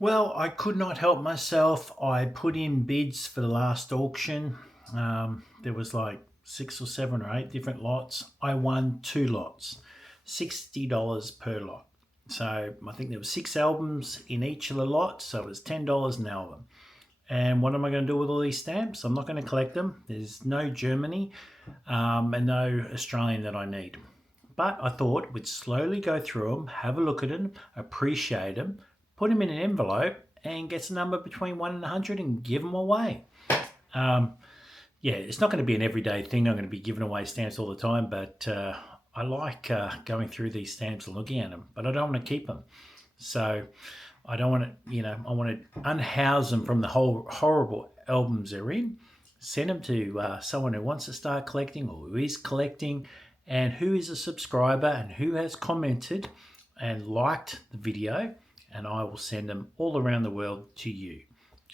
Well, I could not help myself. I put in bids for the last auction. There was like 6 or 7 or 8 different lots. I won 2 lots, $60 per lot. So I think there were 6 albums in each of the lots, so it was $10 an album. And what am I going to do with all these stamps? I'm not going to collect them. There's no Germany and no Australian that I need. But I thought we'd slowly go through them, have a look at them, appreciate them, put them in an envelope, and get a number between 1 and 100 and give them away. Yeah, it's not going to be an everyday thing. I'm going to be giving away stamps all the time, but I like going through these stamps and looking at them, but I don't want to keep them. So I don't want to, I want to unhouse them from the whole horrible albums they're in, send them to someone who wants to start collecting or who is collecting and who is a subscriber and who has commented and liked the video, and I will send them all around the world to you.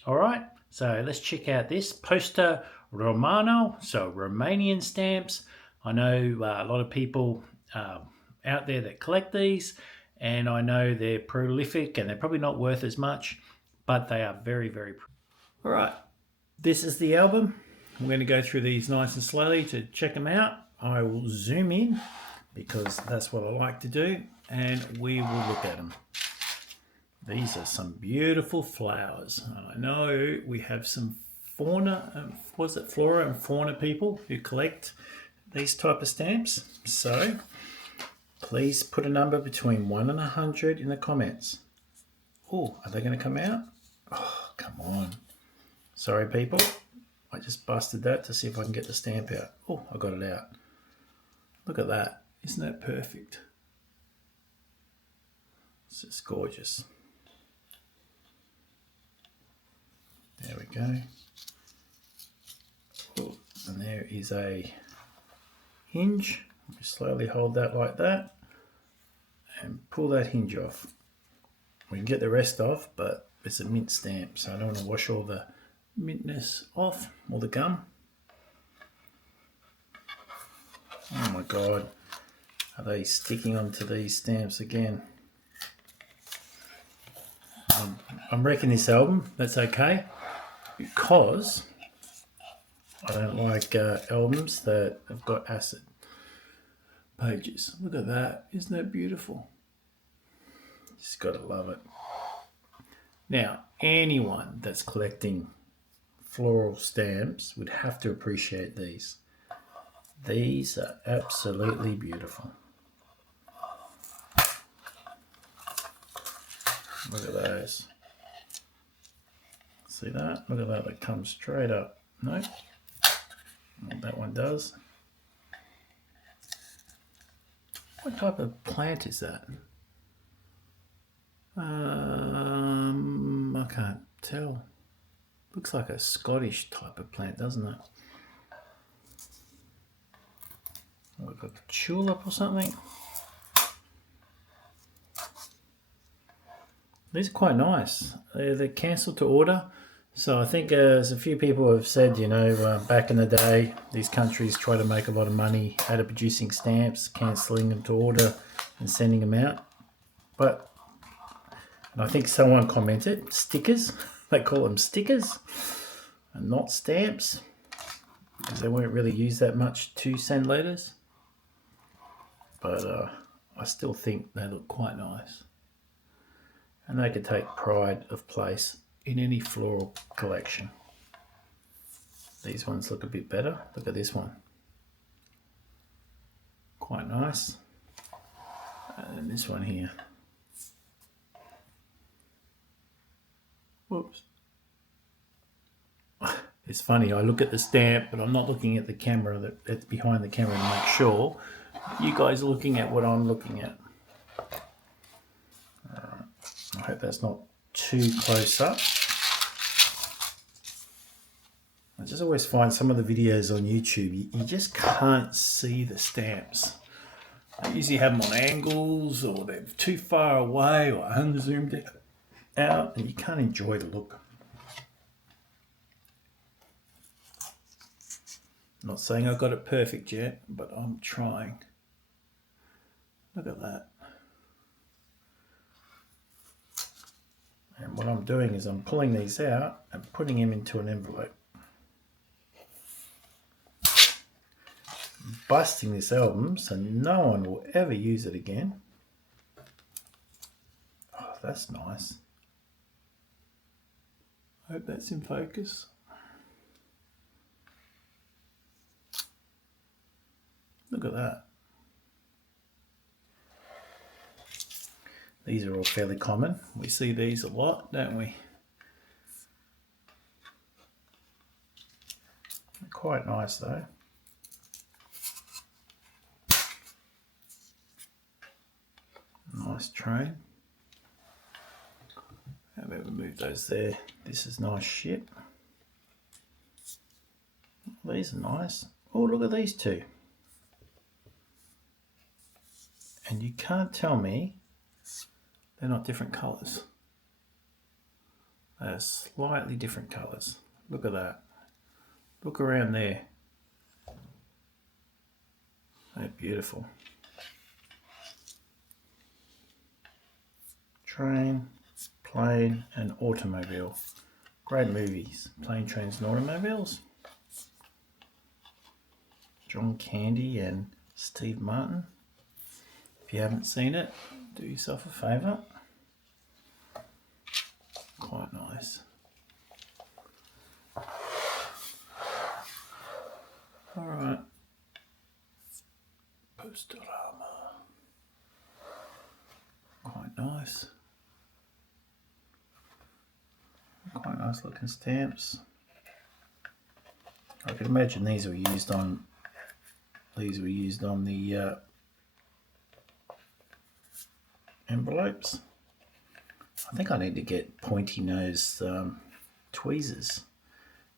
All right, so let's check out this Posta Romana, so Romanian stamps. I know a lot of people out there that collect these, and I know they're prolific and they're probably not worth as much, but they are very, very. All right, this is the album. I'm going to go through these nice and slowly to check them out. I will zoom in because that's what I like to do, and we will look at them. These are some beautiful flowers. I know we have some flora and fauna people who collect these type of stamps. So please put a number between 1 and 100 in the comments. Oh, are they going to come out? Oh, come on. Sorry, people. I just busted that to see if I can get the stamp out. Oh, I got it out. Look at that. Isn't that perfect? It's just gorgeous. There we go. Oh, and there is a hinge. You slowly hold that like that and pull that hinge off. We can get the rest off, but it's a mint stamp, so I don't want to wash all the mintness off, all the gum. Oh my God, are they sticking onto these stamps again? I'm wrecking this album, that's okay, because I don't like albums that have got acid pages. Look at that, isn't that beautiful? Just gotta love it. Now, anyone that's collecting floral stamps would have to appreciate these. These are absolutely beautiful. Look at those. See that? Look at that, that comes straight up. Nope. That one does. What type of plant is that? I can't tell. Looks like a Scottish type of plant, doesn't it? Like a tulip or something. These are quite nice. They're cancelled to order. So I think as a few people have said, back in the day, these countries try to make a lot of money out of producing stamps, cancelling them to order and sending them out. But I think someone commented, stickers, they call them stickers and not stamps because they weren't really used that much to send letters. But I still think they look quite nice. And they could take pride of place in any floral collection. These ones look a bit better. Look at this one. Quite nice. And this one here. Whoops. It's funny, I look at the stamp, but I'm not looking at the camera that's behind the camera to make sure you guys are looking at what I'm looking at. I hope that's not too close up. I just always find some of the videos on YouTube, you just can't see the stamps. I usually have them on angles, or they're too far away, or unzoomed out, and you can't enjoy the look. I'm not saying I got it perfect yet, but I'm trying. Look at that. And what I'm doing is I'm pulling these out and putting them into an envelope. Busting this album so no one will ever use it again. Oh, that's nice. I hope that's in focus. Look at that. These are all fairly common. We see these a lot, don't we? They're quite nice though. Nice train. How about we move those there? This is nice shit. These are nice. Oh, look at these two. And you can't tell me they're not different colours. They're slightly different colours. Look at that. Look around there. They're beautiful. Train, plane and automobile. Great movies. Plane, Trains and Automobiles. John Candy and Steve Martin. If you haven't seen it, do yourself a favour. Quite nice. Alright. Posta Romana. Quite nice. Quite nice looking stamps. I can imagine these were used on the envelopes. I think I need to get pointy nose tweezers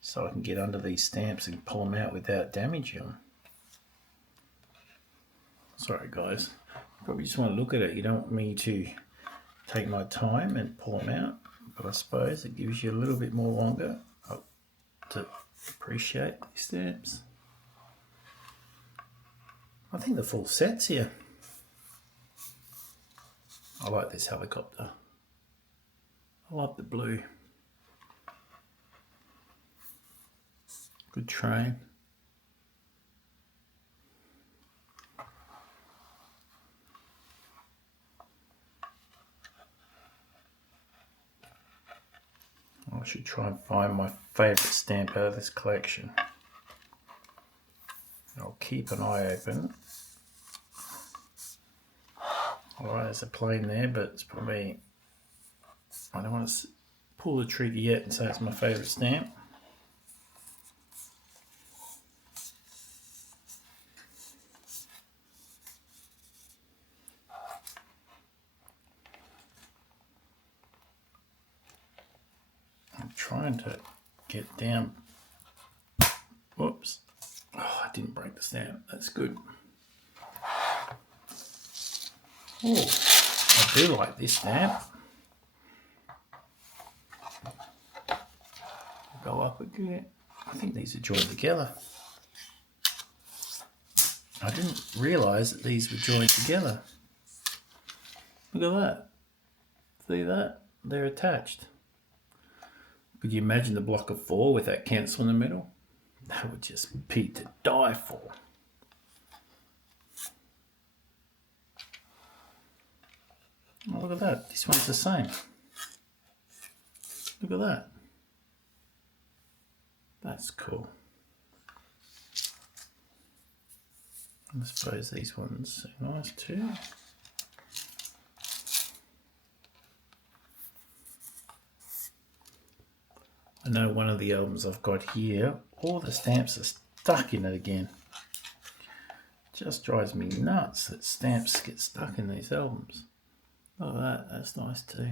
so I can get under these stamps and pull them out without damaging them. Sorry guys, probably just want to look at it. You don't want me to take my time and pull them out, but I suppose it gives you a little bit more longer to appreciate these stamps. I think the full set's here. I like this helicopter. I love the blue. Good train. I should try and find my favourite stamp out of this collection. I'll keep an eye open. Alright, there's a plane there, but it's probably... I don't want to pull the trigger yet and say it's my favourite stamp. I'm trying to get down. Whoops. Oh, I didn't break the stamp. That's good. Oh, I do like this stamp. Go up again. I think these are joined together. I didn't realise that these were joined together. Look at that. See that? They're attached. Could you imagine the block of 4 with that cancel in the middle? That would just be to die for. Oh, look at that. This one's the same. Look at that. That's cool. I suppose these ones are nice too. I know one of the albums I've got here, all the stamps are stuck in it again. It just drives me nuts that stamps get stuck in these albums. Look at that, that's nice too.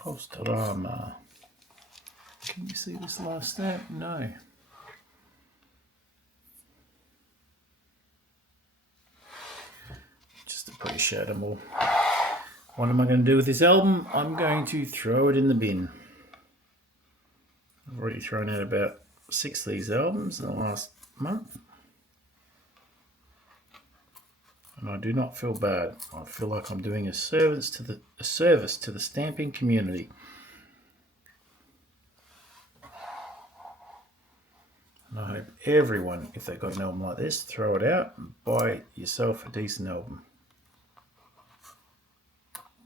Posta Romana. Can you see this last stamp? No. Just appreciate them all. What am I going to do with this album? I'm going to throw it in the bin. I've already thrown out about 6 of these albums in the last month. And I do not feel bad. I feel like I'm doing a service to the stamping community. And I hope everyone, if they've got an album like this, throw it out and buy yourself a decent album.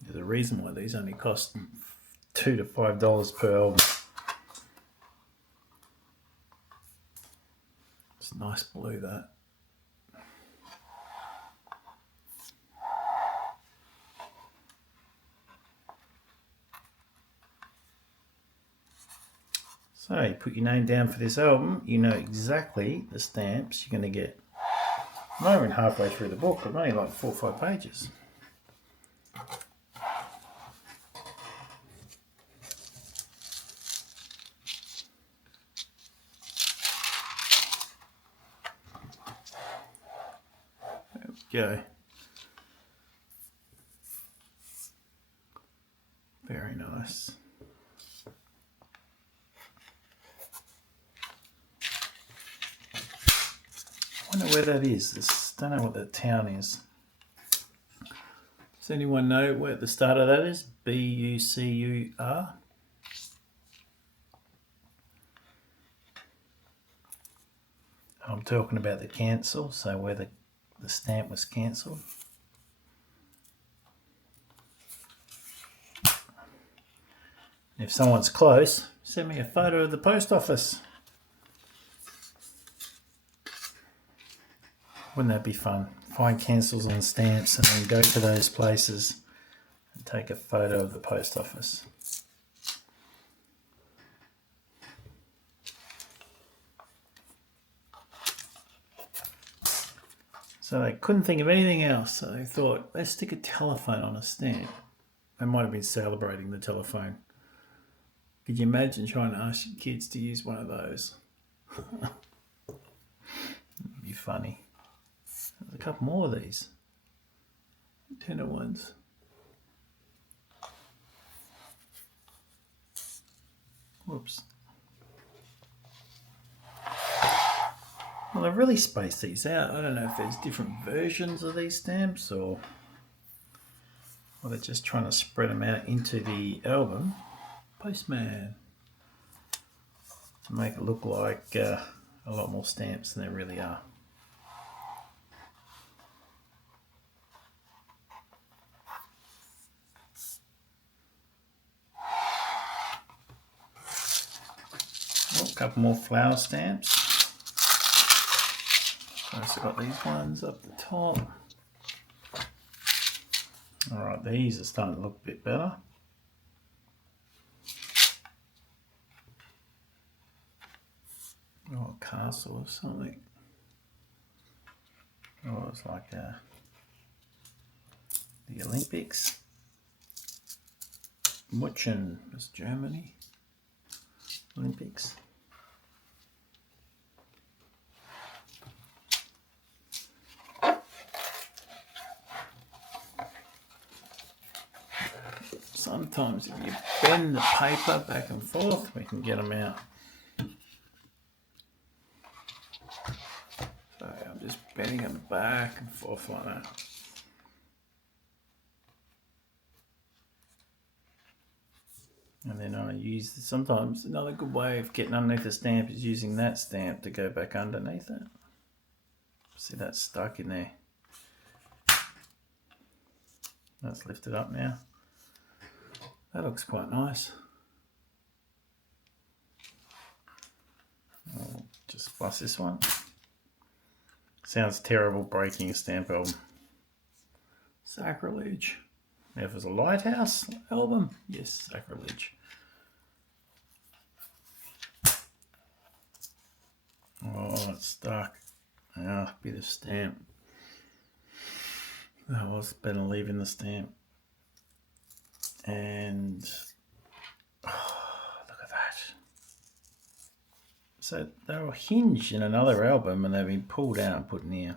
There's a reason why these only cost $2 to $5 per album. It's nice blue, that. So you put your name down for this album, you know exactly the stamps you're going to get. I'm not even halfway through the book, I'm only like 4 or 5 pages. There we go. Very nice. I wonder where that is. Don't know what that town is. Does anyone know where the start of that is? B-U-C-U-R? I'm talking about the cancel, so where the stamp was cancelled. If someone's close, send me a photo of the post office. Wouldn't that be fun? Find cancels on stamps and then go to those places and take a photo of the post office. So they couldn't think of anything else, so they thought, let's stick a telephone on a stamp. They might have been celebrating the telephone. Could you imagine trying to ask your kids to use one of those? It'd be funny. There's a couple more of these. Tenner ones. Whoops. Well, they've really spaced these out. I don't know if there's different versions of these stamps or they're just trying to spread them out into the album. Postman. To make it look like a lot more stamps than there really are. Oh, a couple more flower stamps. First I've got these ones up the top. Alright, these are starting to look a bit better. Oh, a castle or something. Oh, it's like the Olympics. München, that's Germany. Olympics. Sometimes if you bend the paper back and forth, we can get them out. So I'm just bending them back and forth like that. And then I use, sometimes another good way of getting underneath the stamp is using that stamp to go back underneath it. See, that's stuck in there. That's lifted up now. That looks quite nice. I'll just bust this one. Sounds terrible breaking a stamp album. Sacrilege. Now if it was a Lighthouse album, yes, sacrilege. Oh, it's stuck. Ah, bit of stamp. That was better leaving the stamp. And oh, look at that. So they were hinged in another album and they've been pulled out and put in here.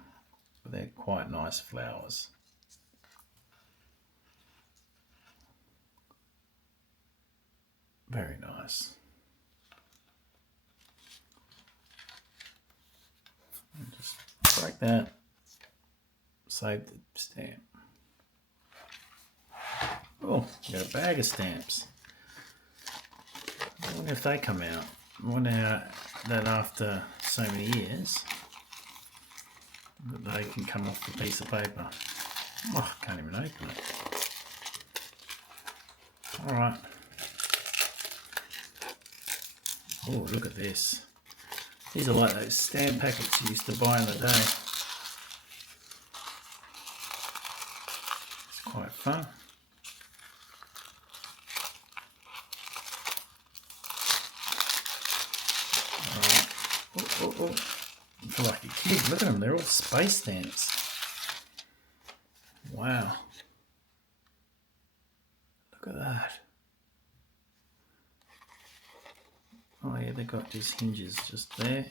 But they're quite nice flowers. Very nice. And just break that. save the stamp. Oh, got a bag of stamps. I wonder if they come out. I wonder that after so many years that they can come off the piece of paper. Oh, I can't even open it. Alright. Oh, look at this. These are like those stamp packets you used to buy in the day. It's quite fun. Alright. Oh. I feel like a kid. Look at them, they're all space stamps. Wow. Look at that. Oh yeah, they've got these hinges just there,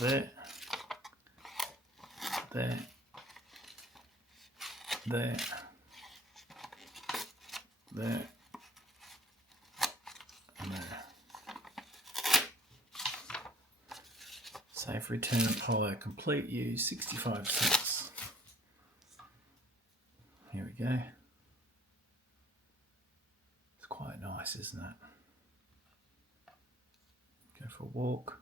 there, there, there, there, and there. Safe return Apollo complete use 65 cents. Here we go. It's quite nice, isn't it? Go for a walk.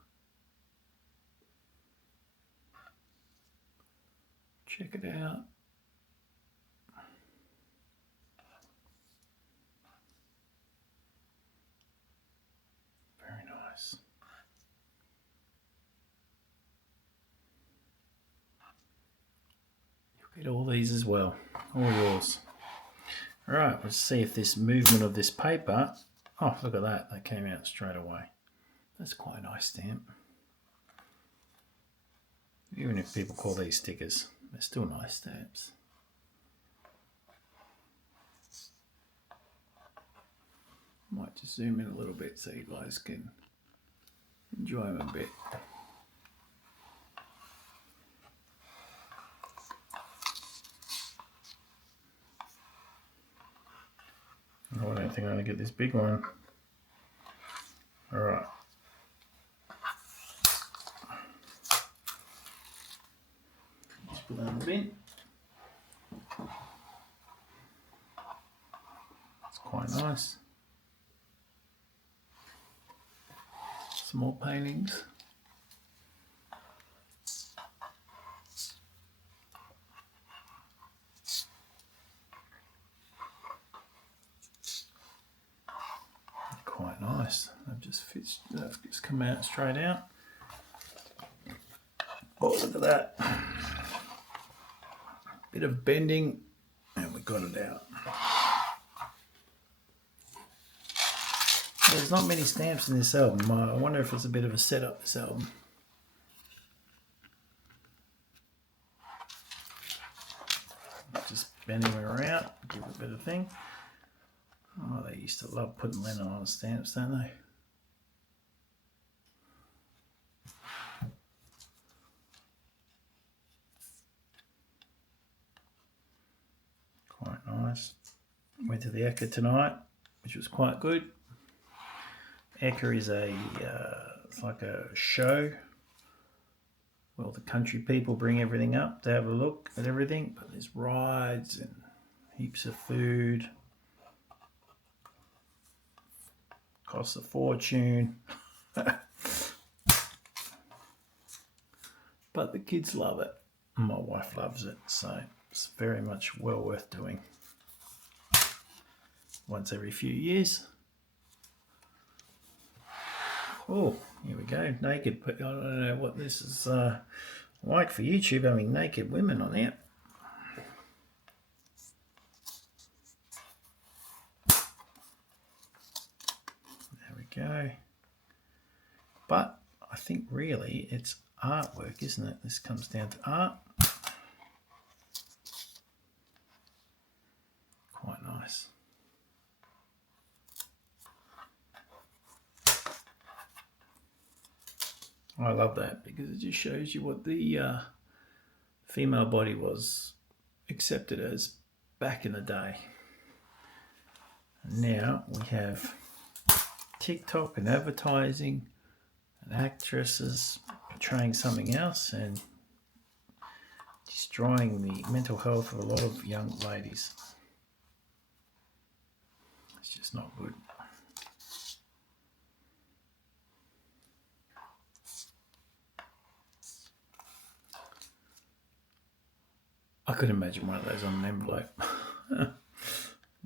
Check it out. Very nice. You'll get all these as well. All yours. Alright, let's see if this movement of this paper... Oh, look at that. That came out straight away. That's quite a nice stamp. Even if people call these stickers, they're still nice stamps. Might just zoom in a little bit so you guys can enjoy them a bit. Oh, I don't think I'm going to get this big one. Alright. Just put that in the bin. It's quite nice. Some more paintings. Quite nice. They've just come out straight out. Oh, look at that. Bit of bending and we got it out. There's not many stamps in this album. I wonder if it's a bit of a setup, this album. Just bending them around, give it a bit of thing. Oh, they used to love putting linen on stamps, don't they? Quite nice. Went to the Eka tonight, which was quite good. Eka is it's like a show. Well, the country people bring everything up to have a look at everything, but there's rides and heaps of food. Costs a fortune. But the kids love it. My wife loves it, so it's very much well worth doing. Once every few years. Oh, here we go. Naked. I don't know what this is like for YouTube, having naked women on it. There we go. But I think really it's artwork, isn't it? This comes down to art. Quite nice. I love that because it just shows you what the female body was accepted as back in the day. And now we have TikTok and advertising and actresses portraying something else, and destroying the mental health of a lot of young ladies. It's just not good. I could imagine one of those on an envelope.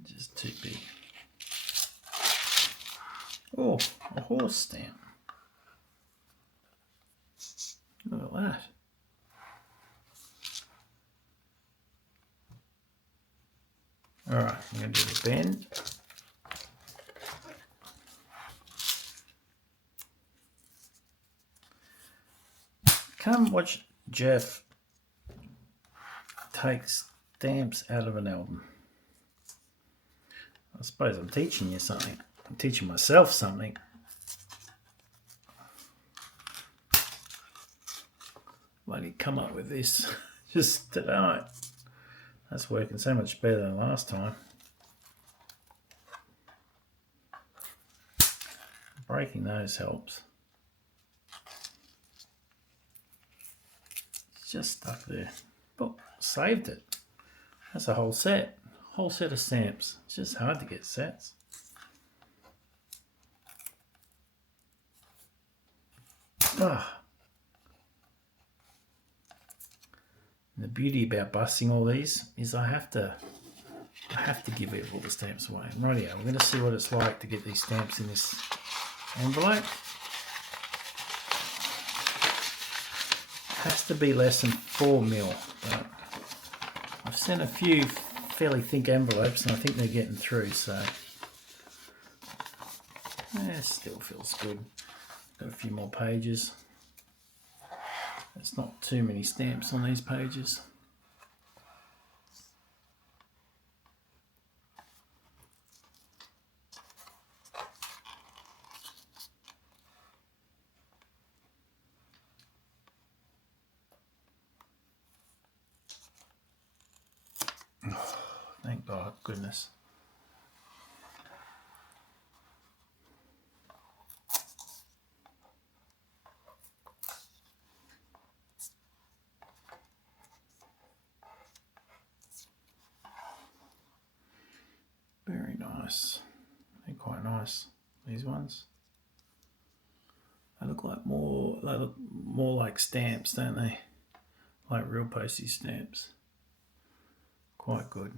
Just too big. Oh, a horse stamp. Look at that. Alright, I'm going to do the bend. Come watch Jeff take stamps out of an album. I suppose I'm teaching you something. I'm teaching myself something. Bloody come up with this just tonight. That's working so much better than last time. Breaking those helps. It's just stuck there. But saved it. That's a whole set. Whole set of stamps. It's just hard to get sets. Ah. The beauty about busting all these is I have to give all the stamps away. Rightio, we're going to see what it's like to get these stamps in this envelope. Has to be less than 4 mil. But I've sent a few fairly thick envelopes and I think they're getting through, so it still feels good. Got a few more pages. There's not too many stamps on these pages. Oh, thank God, goodness. Very nice. They're quite nice, these ones. They look more like stamps, don't they? Like real postage stamps. Quite good.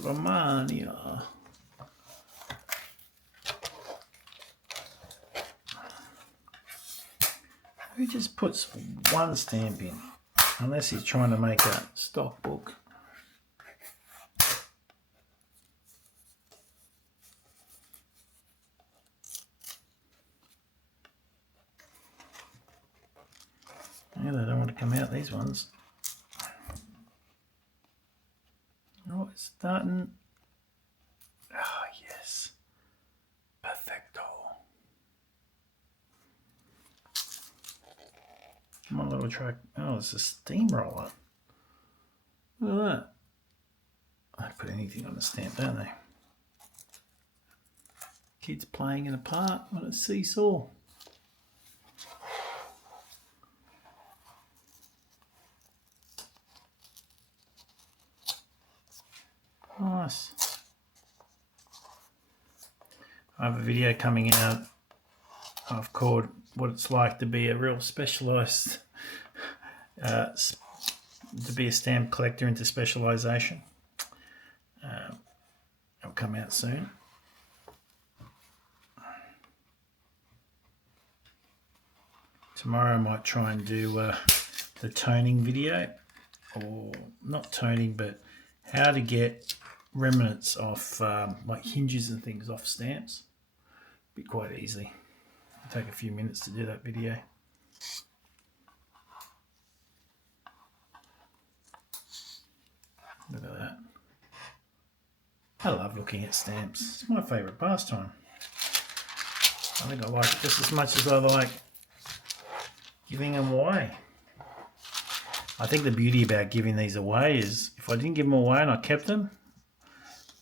Romana. Who just puts one stamp in? Unless he's trying to make a stock book. Yeah, they don't want to come out, these ones. Oh, it's starting. Oh, yes. Perfecto. My little track. Oh, it's a steamroller. Look at that. They put anything on a stamp, don't they? Kids playing in a park on a seesaw. Nice. I have a video coming out I've called what it's like to be a real specialised, to be a stamp collector into specialisation. It'll come out soon. Tomorrow I might try and do the toning video, or not toning, but how to get remnants off like hinges and things off stamps. Be quite easy. It'll take a few minutes to do that video. Look at that. I love looking at stamps. It's my favourite pastime. I think I like it just as much as I like giving them away. I think the beauty about giving these away is if I didn't give them away and I kept them,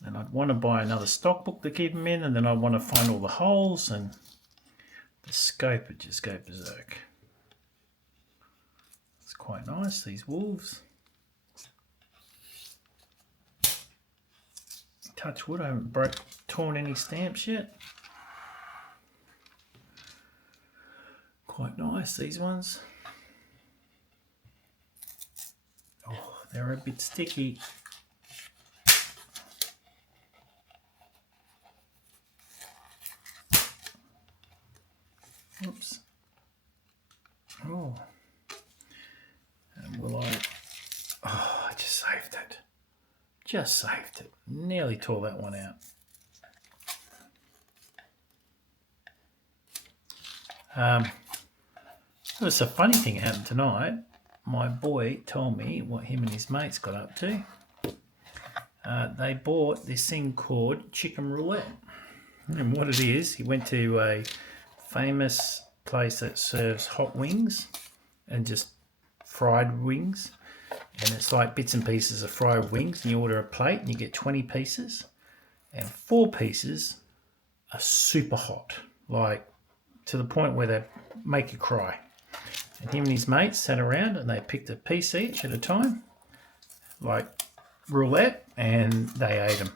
And I'd want to buy another stock book to keep them in, and then I'd want to find all the holes, and the scope would just go berserk. It's quite nice, these wolves. Touch wood, I haven't torn any stamps yet. Quite nice, these ones. Oh, they're a bit sticky. Oops. Oh. And will I... Oh, I just saved it. Just saved it. Nearly tore that one out. There was a funny thing happened tonight. My boy told me what him and his mates got up to. They bought this thing called chicken roulette. And what it is, he went to a famous place that serves hot wings and just fried wings. And it's like bits and pieces of fried wings. And you order a plate and you get 20 pieces. And 4 pieces are super hot. Like to the point where they make you cry. And him and his mates sat around and they picked a piece each at a time, like roulette, and they ate them.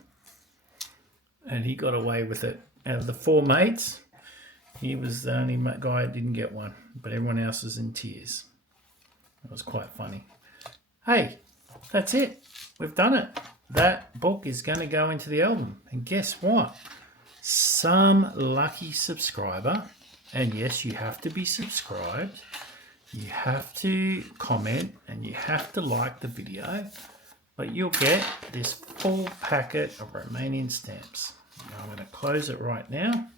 And he got away with it. Out of the 4 mates, he was the only guy that didn't get one, but everyone else was in tears. It was quite funny. Hey, that's it. We've done it. That book is going to go into the album. And guess what? Some lucky subscriber, and yes, you have to be subscribed, you have to comment, and you have to like the video, but you'll get this full packet of Romanian stamps. Now I'm going to close it right now.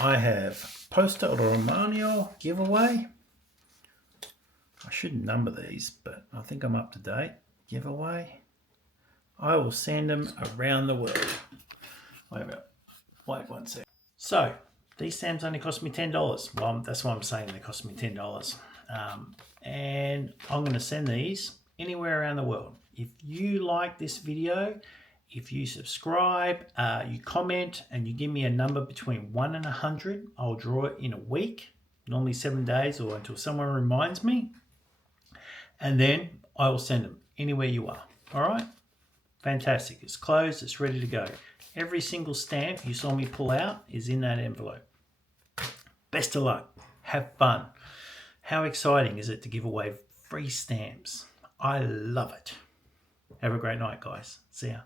I have Posta Romana giveaway. I shouldn't number these, but I think I'm up to date. Giveaway. I will send them around the world. Wait 1 sec. So, these stamps only cost me $10. Well, that's why I'm saying they cost me $10. And I'm going to send these anywhere around the world. If you like this video, if you subscribe, you comment, and you give me a number between 1 and 100, I'll draw it in a week, normally 7 days or until someone reminds me. And then I will send them anywhere you are. All right? Fantastic. It's closed. It's ready to go. Every single stamp you saw me pull out is in that envelope. Best of luck. Have fun. How exciting is it to give away free stamps? I love it. Have a great night, guys. See ya.